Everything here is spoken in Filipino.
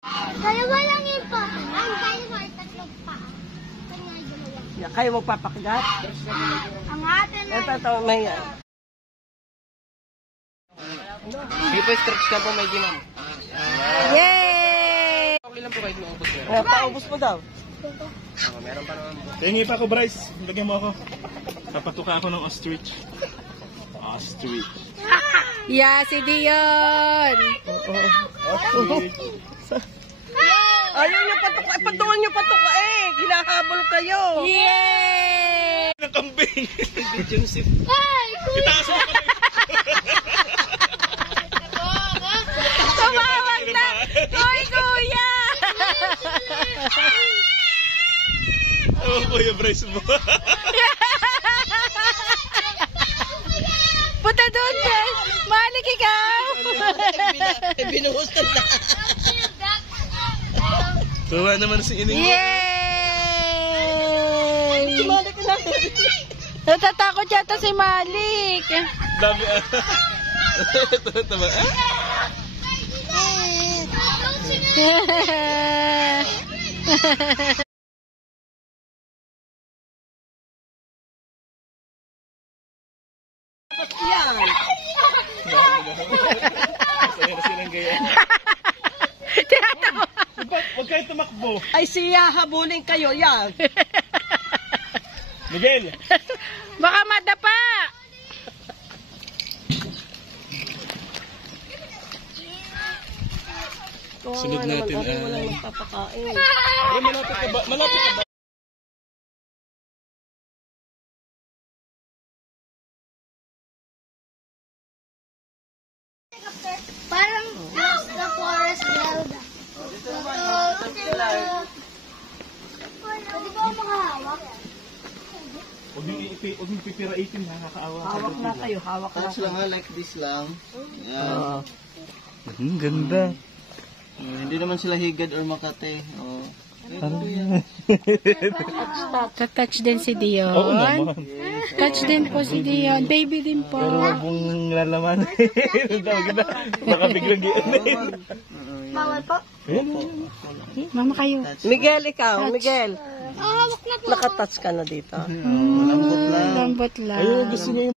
Dalawa lang yun po. Ang dalawa ay tatlong pa. Kanya ay dalawa. Kayo magpapakigat? Ang atin ay... Ito, may... Sige po, stretch ka po, may ma'am. Yay! Okay lang po kahit maubos meron. Paubos mo daw. Meron pa naman po. Tingi pa ako, Bryce. Lagyan mo ako. Papatuka ako ng ostrich. Ostrich. Yeah, si Dion. Ostrich. Ayaw nyo patuka. Patukan nyo patuka eh. Hinahabol kayo. Yay! Ng kambing. Joseph. Ay! Itaas mo kami. Tumawag na! Hoy, kuya! Oo, Kuya Bryce mo. Punta doon, guys! Malik ikaw! Binuhusan na. Tuwa naman si Ining. Yay! Sumalik na. Natatakot yata si Malik. Dami ah. Tama ah. Yan. Masaya na silang gaya. Tinatawa. Huwag kayo tumakbo. Ay siya, habulin kayo. Yan. Miguel. Baka madapa. Sunod natin, Wala magpapakain. Eh, malapit ka ba? Malapit ka ba? Parang the forest Zelda. Pwede ba ako makahawak? Huwag niyong pipiraitin, nakakaawa. Hawak na kayo, hawak na. Touch lang ha, like this lang. Yan. Ang ganda. Hindi naman sila higad or makate. Oh. Touch din si Dion. Oo naman. Touch din po si Dion. Baby din po. Bung lalaman. Ganda. Baka biglang giyan. Bawal po? Mama kayo. Miguel, ikaw. Miguel. Hawak na po. Nakatouch ka na dito. Lambot lang. Lambot lang. Ayun, gusto niya